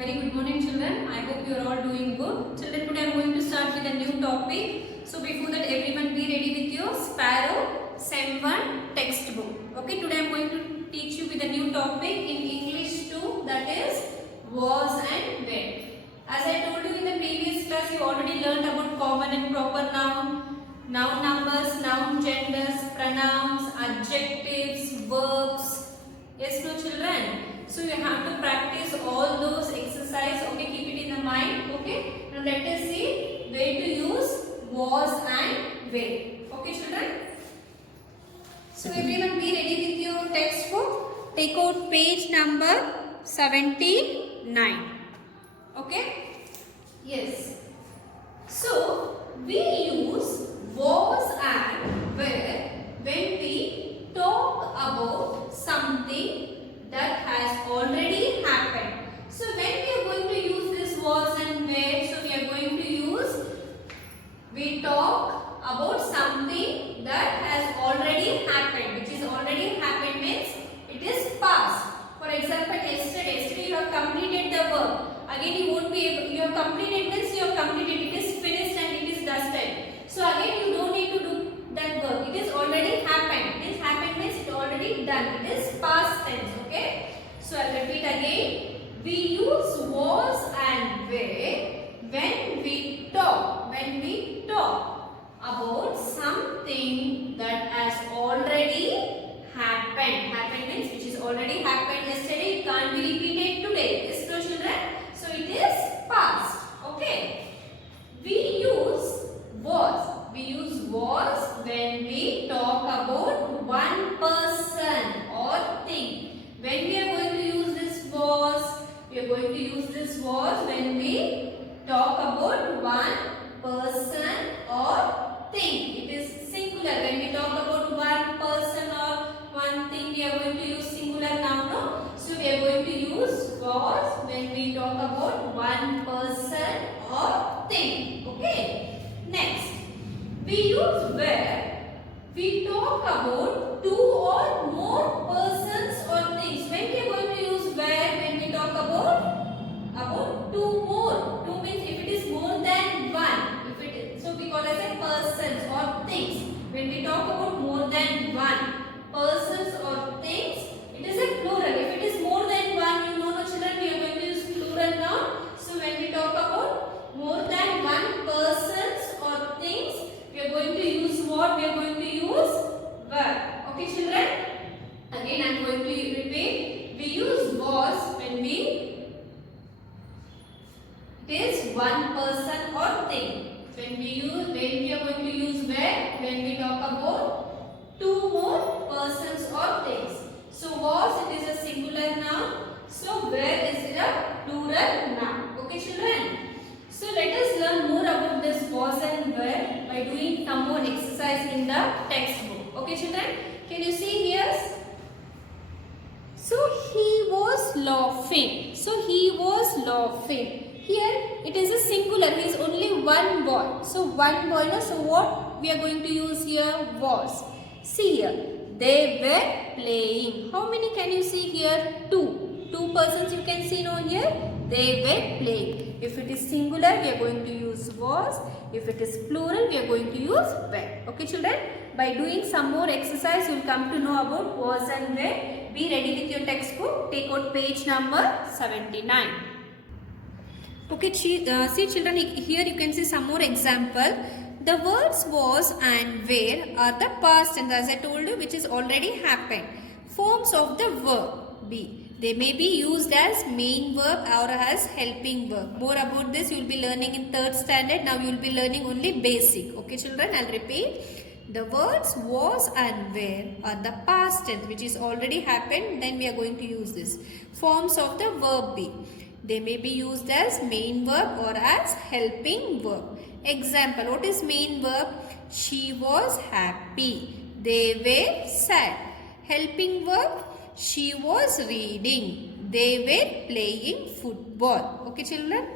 Very good morning children. I hope you are all doing good. Children, today I am going to start with a new topic. So before that everyone be ready with your Sparrow Sem 1 textbook. Okay, today I am going to teach you with a new topic in English too, that is was and were. As I told you in the previous class, you already learned about common and proper noun, noun numbers, noun genders, pronouns, adjectives, verbs. Yes, no children? So you have to practice all those exercise. Okay, keep it in the mind. Okay. Now let us see where to use was and where. Okay, children. So everyone be ready with your textbook. Take out page number 79. Okay. Yes. So we use was and were when we talk about something that has already happened. So when we are going to use this was and were, so we are going to use, we talk about something that has already happened. Which is already happened means it is past. For example, yesterday you have completed the work. Again you won't be able, you have completed means you have completed, it is finished and it is dusted. So again you don't need to do that work. It is already happened. This happened means it already done. It is past tense. Okay. So I'll repeat again. We use was and were when we talk. When we talk about something that has already happened. Happened means which is already happened yesterday. It can't be repeated today. Yes, no children? So it is past. Okay. We use was. We use was when we talk about one person or thing. When we are going to use this was, we are going to use this was when we talk about one person or thing. It is singular. When we talk about one person or one thing, we are going to use singular noun. No? So we are going to use was when we talk about one person or thing. Okay. Next. We use where we talk about two or more persons or things. When we are going to use where when we talk about two more. Two means if it is more than one. If it is, so we call as a persons or things. When we talk about more than one persons or things, it is a plural. If it is more than one, you know no children, we are going to use plural noun. So when we talk about more than one persons or things, we are going to use what? We are going to use were. Okay, children? Again, I am going to repeat. We use was when it is one person or thing. When we are going to use where when we talk about two more persons or things. So was, it is a singular noun. So where is it a plural noun. Okay, children? So let us learn more about this was and were by doing some more exercise in the textbook. Okay, children? Can you see here? So he was laughing. So he was laughing. Here it is a singular. He is only one boy. So one boy. No? So what we are going to use here was. See here. They were playing. How many can you see here? Two. Two persons you can see now here. They were playing. If it is singular, we are going to use was. If it is plural, we are going to use were. Okay, children? By doing some more exercise, you will come to know about was and were. Be ready with your textbook. Take out page number 79. Okay, see children, here you can see some more example. The words was and were are the past tense, as I told you, which is already happened. Forms of the verb be. They may be used as main verb or as helping verb. More about this you will be learning in 3rd standard. Now you will be learning only basic. Okay, children, I will repeat. The words was and were are the past tense, which is already happened. Then we are going to use this. Forms of the verb be. They may be used as main verb or as helping verb. Example, what is main verb? She was happy. They were sad. Helping verb? She was reading. They were playing football. Okay, children?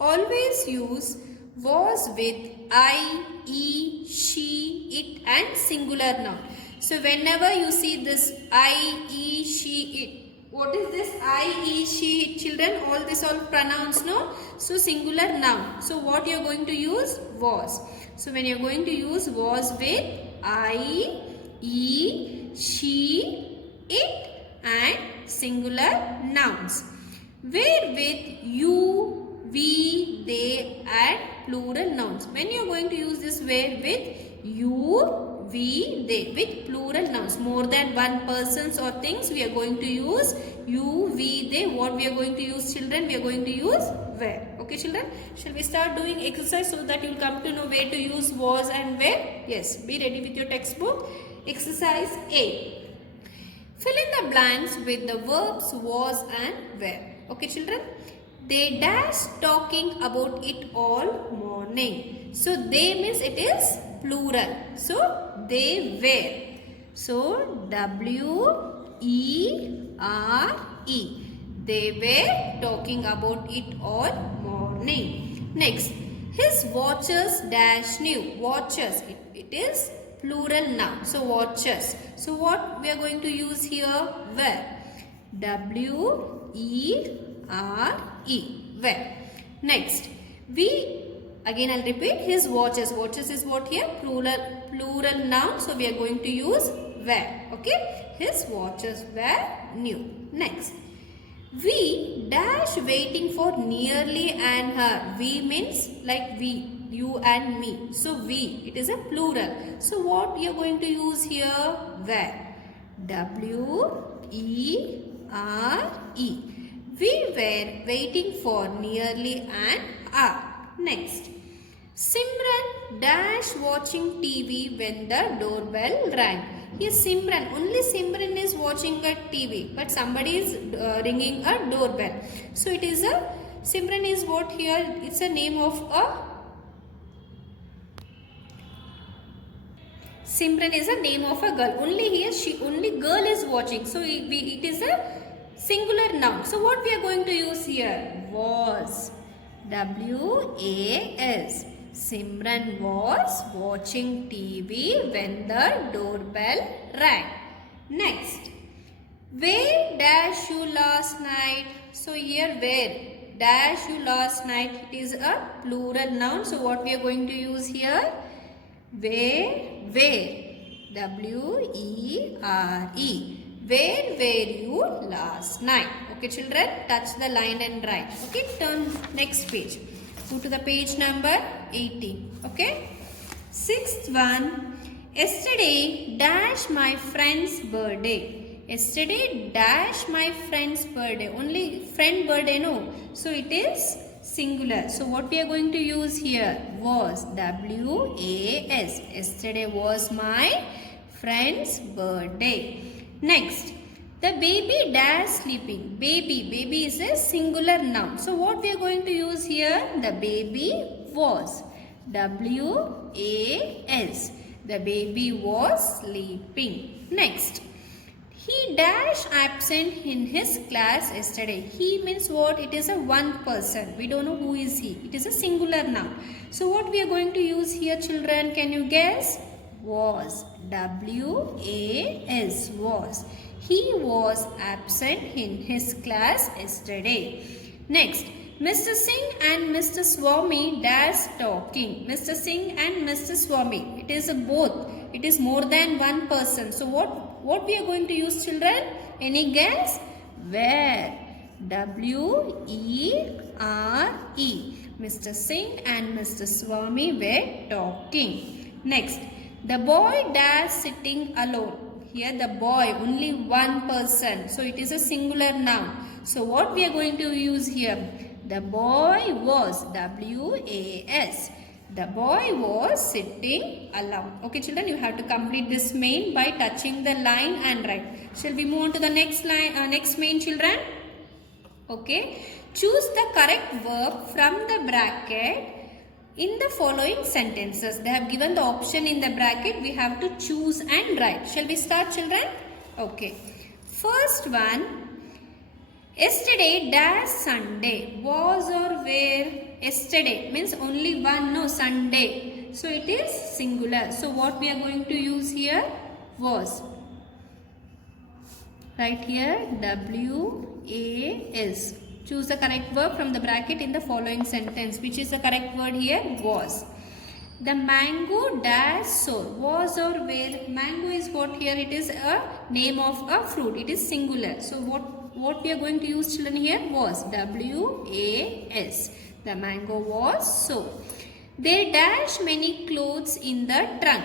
Always use was with I, E, she, it and singular noun. So whenever you see this I, E, she, it, what is this I, E, she, it, children? children, all this all pronouns, no? So singular noun. So what you are going to use? Was. So when you are going to use was with I, he, she, it and singular nouns. Where with you, we, they and plural nouns. When you are going to use this where with you, we, they with plural nouns. More than one persons or things we are going to use you, we, they. What we are going to use, children? We are going to use where. Okay children, shall we start doing exercise so that you will come to know where to use was and where? Yes, be ready with your textbook. Exercise A. Fill in the blanks with the verbs was and were. Okay children, they dash talking about it all morning. So they means it is plural. So they were. So W-E-R-E. They were talking about it all morning. Next, his watchers dash new. Watchers, it is plural noun. So watchers. So what we are going to use here? Were. W-E-R-E. Were. Next, again I'll repeat, his watchers. Watchers is what here? Plural noun. So we are going to use were. Okay. His watchers were new. Next, we dash waiting for nearly and her. We means like we, you and me. So we, it is a plural. So what we are going to use here? Were. W-E-R-E. We were waiting for nearly an hour. Next, Simran dash watching TV when the doorbell rang. Here Simran, only Simran is watching a TV, but somebody is ringing a doorbell. So it is a, Simran is what here? It's a name of a, Simran is a name of a girl. Only here only girl is watching. So it is a singular noun. So what we are going to use here? Was. W-A-S. Simran was watching TV when the doorbell rang. Next, where dash you last night? So here where dash you last night, it is a plural noun. So what we are going to use here? Where. W-E-R-E. Where were you last night? Okay children, touch the line and write. Okay, turn next page. Go to the page number 18. Okay. Sixth one. Yesterday dash my friend's birthday. Yesterday dash my friend's birthday. Only friend birthday, no. So it is singular. So what we are going to use here? Was. W-A-S. Yesterday was my friend's birthday. Next, the baby dash sleeping. Baby is a singular noun. So what we are going to use here? The baby was. W-A-S. The baby was sleeping. Next, he dash absent in his class yesterday. He means what? It is a one person. We don't know who is he. It is a singular noun. So what we are going to use here, children? Can you guess? Was. W-A-S. Was. He was absent in his class yesterday. Next, Mr. Singh and Mr. Swami dash talking. Mr. Singh and Mr. Swami. It is a both. It is more than one person. So what we are going to use, children? Any guess? Where. W-E-R-E. Mr. Singh and Mr. Swami were talking. Next, the boy dash sitting alone. Here the boy, only one person. So it is a singular noun. So what we are going to use here? The boy was. W-A-S. The boy was sitting alone. Okay children, you have to complete this main by touching the line and write. Shall we move on to the next line, next main, children? Okay. Choose the correct verb from the bracket in the following sentences. They have given the option in the bracket. We have to choose and write. Shall we start, children? Okay. First one. Yesterday dash Sunday. Was or were? Yesterday means only one, no, Sunday. So it is singular. So what we are going to use here? Was. Right here W-A-S. Choose the correct verb from the bracket in the following sentence. Which is the correct word here? Was. The mango dash sour. Was or where? Mango is what here? It is a name of a fruit. It is singular. So what we are going to use, children, here? Was. W-A-S. The mango was sour. They dash many clothes in the trunk.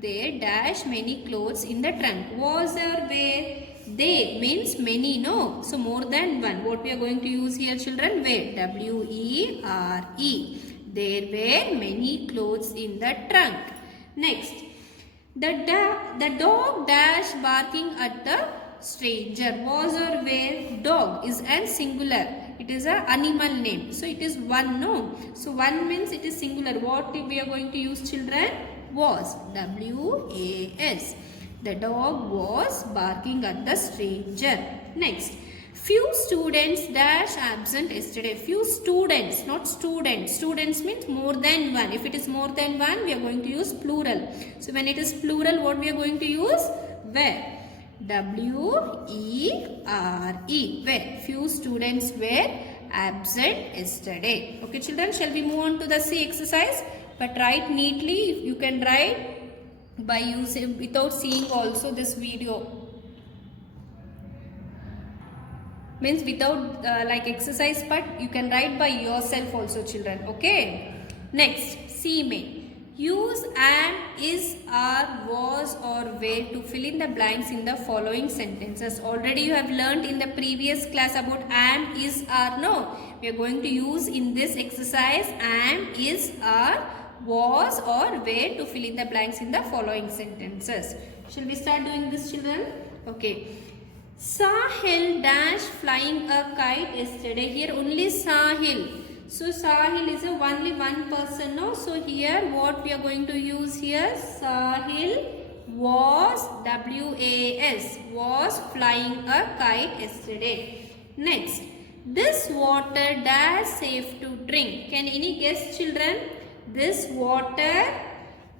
They dash many clothes in the trunk. Was or where? They means many, no? So more than one. What we are going to use here, children? Where? W-E-R-E. There were many clothes in the trunk. Next. The dog dash barking at the stranger. Was or where? Dog is an singular. It is an animal name. So it is one, no? So one means it is singular. What we are going to use, children? Was. W-A-S. The dog was barking at the stranger. Next. Few students dash absent yesterday. Few students, not students. Students means more than one. If it is more than one, we are going to use plural. So when it is plural, what we are going to use? Were. W-E-R-E. Were. Few students were absent yesterday. Okay, children, shall we move on to the C exercise? But write neatly. If you can write by using without seeing also this video. Means without like exercise part, you can write by yourself also, children. Okay. Next, C main. Use an, is, are, was or were to fill in the blanks in the following sentences. Already you have learnt in the previous class about am, is, are. No. We are going to use in this exercise am, is, are, was or were to fill in the blanks in the following sentences. Shall we start doing this, children? Okay. Sahil dash flying a kite yesterday. Here only Sahil. So Sahil is only one person. No? So here what we are going to use here? Sahil was, W-A-S, was flying a kite yesterday. Next. This water dash safe to drink. Can any guess, children? This water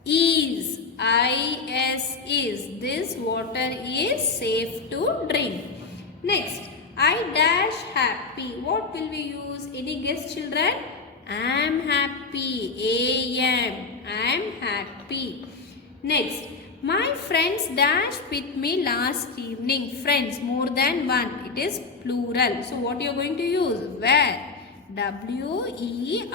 is, I-S is. This water is safe to drink. Next, I dash happy. What will we use? Any guess, children? Am happy. A-M. Am happy. Next, my friends dashed with me last evening. Friends, more than one. It is plural. So, what you are going to use? Were. W-E-R-E.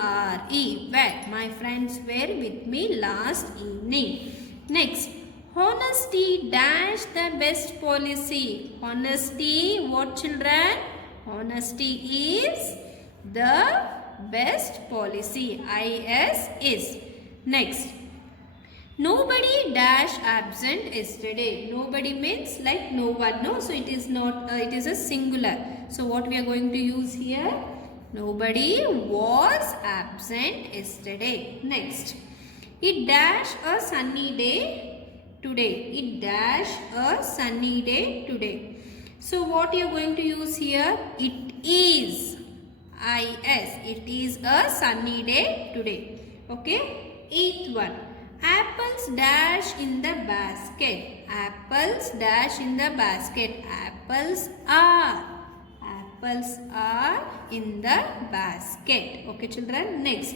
Were. My friends were with me last evening. Next, honesty dash the best policy. Honesty, what, children? Honesty is the best policy. I-S is. Next, nobody dash absent yesterday. Nobody means like no one. No, so it is not. It is a singular. So what we are going to use here? Nobody was absent yesterday. Next, it dash a sunny day today. It dash a sunny day today. So what you are going to use here? It is. I-S. It is a sunny day today. Okay. Eighth one. Apples dash in the basket. Apples dash in the basket. Apples are. Apples are in the basket. Okay, children. Next.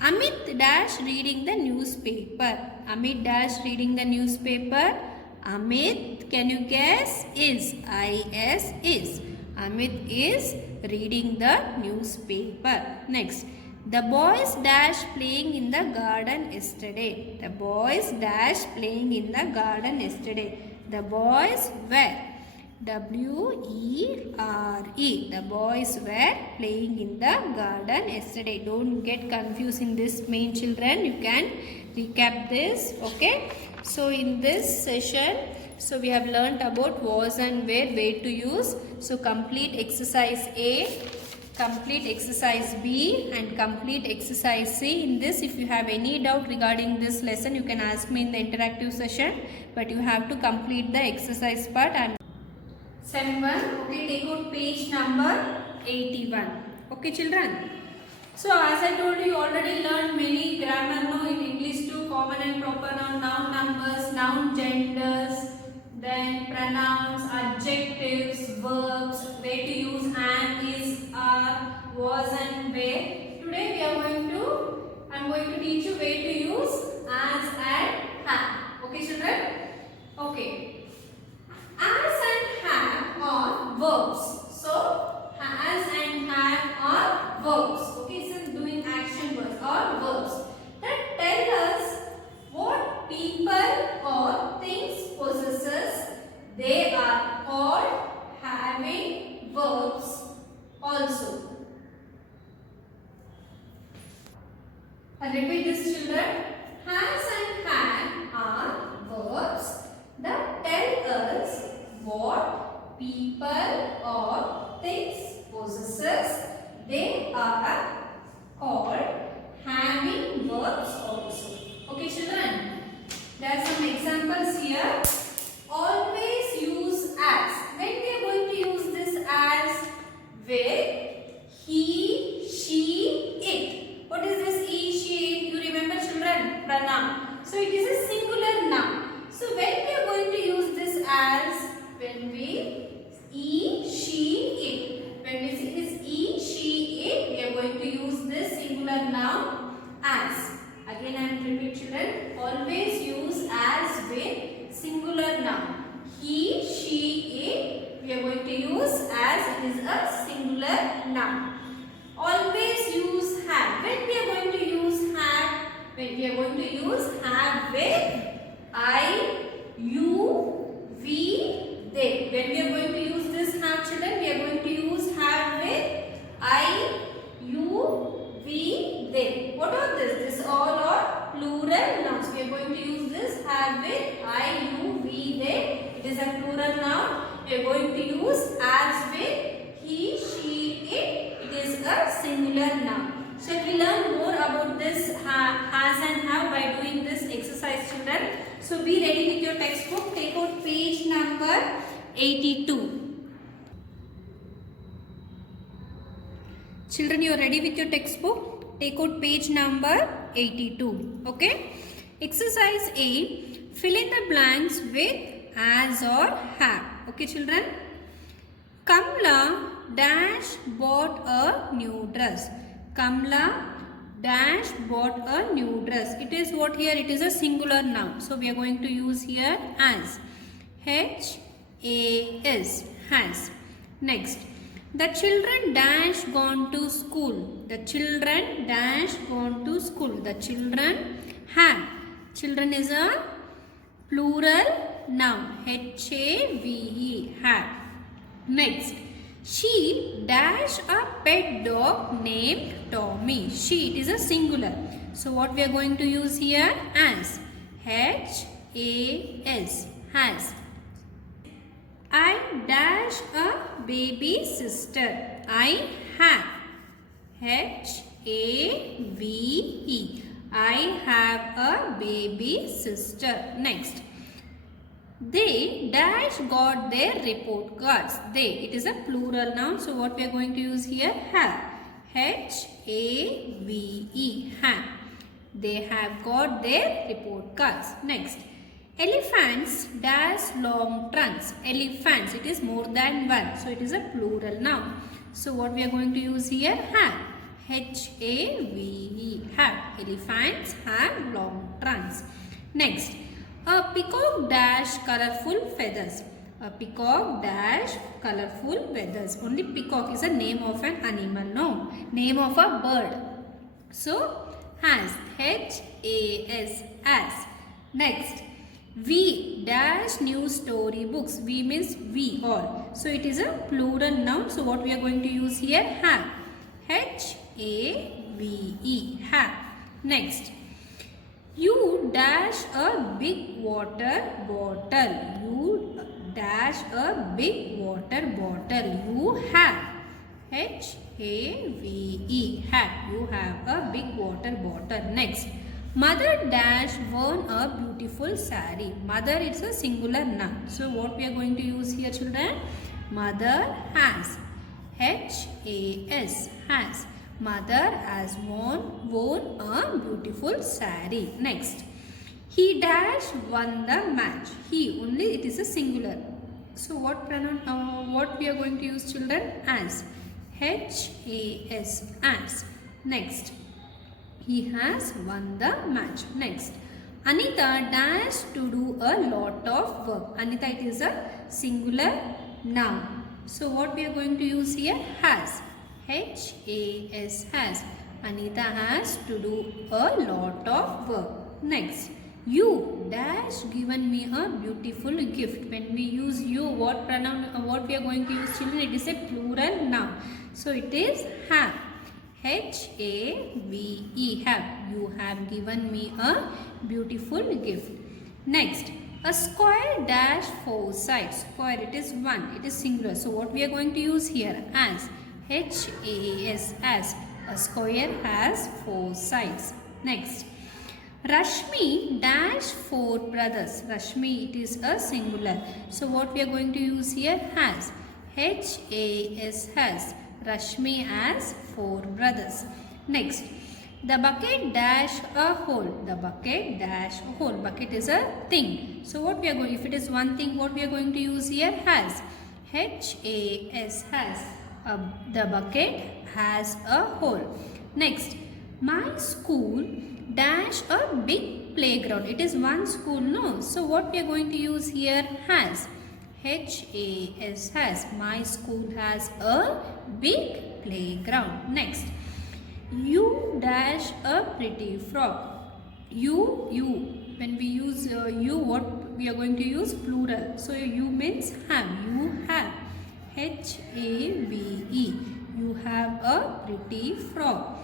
Amit dash reading the newspaper. Amit dash reading the newspaper. Amit, can you guess? Is. I-S is. Amit is reading the newspaper. Next. The boys dash playing in the garden yesterday. The boys dash playing in the garden yesterday. The boys were. W-E-R-E. The boys were playing in the garden yesterday. Don't get confused in this main, children. You can recap this. Okay. So in this session, so we have learnt about was and where to use. So complete exercise A, complete exercise B and complete exercise C. In this, if you have any doubt regarding this lesson, you can ask me in the interactive session. But you have to complete the exercise part. And 7-1. Okay, take out page number 81. Okay, children. So as I told you, already learned many grammar now in English too. Common and proper noun, noun numbers, noun genders, then pronouns, adjectives, verbs, where to use am, is, are, teach you way to use as and have. Okay, children? Okay. As and have are verbs. So, as and have are verbs. Okay, so doing action words or verbs that tell us what people or things possesses. They are all having verbs also. I'll repeat this, children. Has and have are verbs that tell us what people or things possesses. They are called having verbs also. Okay, children. There are some examples here. Always use as. When we are going to use this as? With he, she, it. What is this he, she, it? You remember, children? Pronoun. So it is a singular noun. So when we are going to use this as? When we he, she, it. When we see this he, she, it, we are going to use this singular noun as. Again I am repeat, children. Always use as with singular noun. He, she, it. We are going to use as it is a singular noun. Always use have. When we are going to use have? When we are going to use have with I, you, we, they. When we are going to use this have, children, we are going to use have with I, you, we, they. What are this? This all are plural nouns. We are going to use this have with I, you, we, they. It is a plural noun. We are going to use as with he, she, it. It is a singular noun. Shall we learn more about this has and have by doing this exercise, children? So be ready with your textbook. Take out page number 82. Children, you are ready with your textbook? Take out page number 82. Okay? Exercise A. Fill in the blanks with as or have. Okay, children? Kamla dash bought a new dress. Kamla dash bought a new dress. It is what here? It is a singular noun. So we are going to use here as. H-A-S. Has. Next. The children dash gone to school. The children dash gone to school. The children have. Children is a plural noun. H-A-V-E. Have. Next. She dash a pet dog named Tommy. She, it is a singular. So what we are going to use here? As. H-A-S. Has. I dash a baby sister. I have. H-A-V-E. I have a baby sister. Next. They dash got their report cards. They, it is a plural noun. So what we are going to use here? Have. H-A-V-E. Have. They have got their report cards. Next. Elephants dash long trunks. Elephants, it is more than one. So it is a plural noun. So what we are going to use here? Have. H-A-V-E. Have. Elephants have long trunks. Next. A peacock dash colorful feathers. A peacock dash colorful feathers. Only peacock is a name of an animal. No, name of a bird. So has. H-A-S. As. Next. We dash new story books. We means we all. So it is a plural noun. So what we are going to use here? Have. H-A-V-E. Have. Next. You dash a big water bottle. You dash a big water bottle. You have. H-A-V-E. Have. You have a big water bottle. Next. Mother dash worn a beautiful sari. Mother is a singular noun. So what we are going to use here, children? Mother has. H-A-S. Has. Mother has worn a beautiful sari. Next. He dash won the match. He, only it is a singular. So what pronoun? What we are going to use, children? As. H-A-S. As. Next. He has won the match. Next, Anita dash to do a lot of work. Anita, it is a singular noun. So what we are going to use here? Has. H-A-S, has. Anita has to do a lot of work. Next, you dash given me a beautiful gift. When we use you, what pronoun? What we are going to use, children? It is a plural noun. So it is have. H-A-V-E, have. You have given me a beautiful gift. Next, a square dash 4 sides. Square, it is 1. It is singular. So what we are going to use here? As. H-A-S, as. A square has 4 sides. Next, Rashmi dash 4 brothers. Rashmi, it is a singular. So what we are going to use here? Has. H-A-S, has. Rashmi has 4 brothers. Next, the bucket dash a hole. The bucket dash a hole. Bucket is a thing. So what we are going, if it is one thing, what we are going to use here? Has. H-A-S, has. The bucket has a hole. Next, my school dash a big playground. It is one school, no? So what we are going to use here? Has. H-A-S, has. My school has a big playground. Next, you dash a pretty frog. You. When we use you, what we are going to use? Plural. So you means have. You have. H-A-V-E. You have a pretty frog.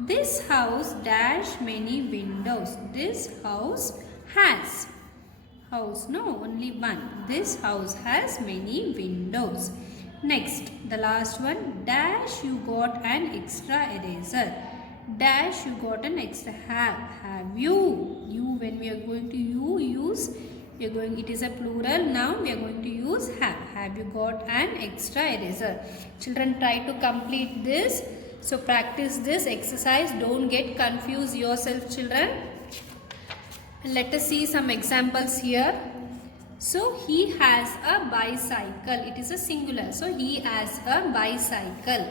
This house dash many windows. This house has. House, no, only one. This house has many windows. Next, the last one, dash you got an extra eraser. Dash you got an extra, have you. You, when we are going to use, we are going, it is a plural noun, we are going to use have. Have you got an extra eraser? Children, try to complete this. So practice this exercise. Don't get confused yourself, children. Let us see some examples here. So he has a bicycle. It is a singular. So he has a bicycle.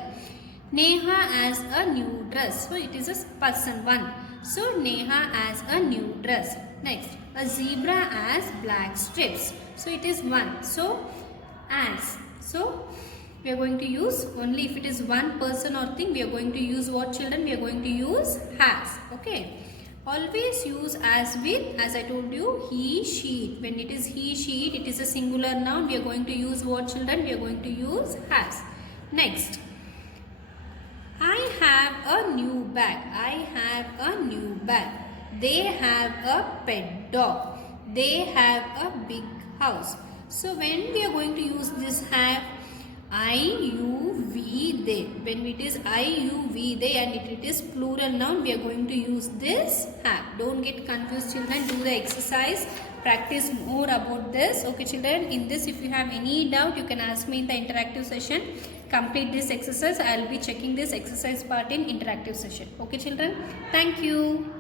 Neha has a new dress. So it is a person one. So Neha has a new dress. Next, a zebra has black strips. So it is one. So as. So we are going to use only if it is one person or thing. We are going to use what, children? We are going to use has. Okay. Always use as with, as I told you, he, she. When it is he, she, it is a singular noun. We are going to use what, children? We are going to use has. Next, I have a new bag. I have a new bag. They have a pet dog. They have a big house. So when we are going to use this have, I, you, we, they. When it is I, you, we, they and it is plural noun, we are going to use this have. Don't get confused, children. Do the exercise. Practice more about this. Okay, children. In this, if you have any doubt, you can ask me in the interactive session. Complete this exercise. I will be checking this exercise part in interactive session. Okay, children. Thank you.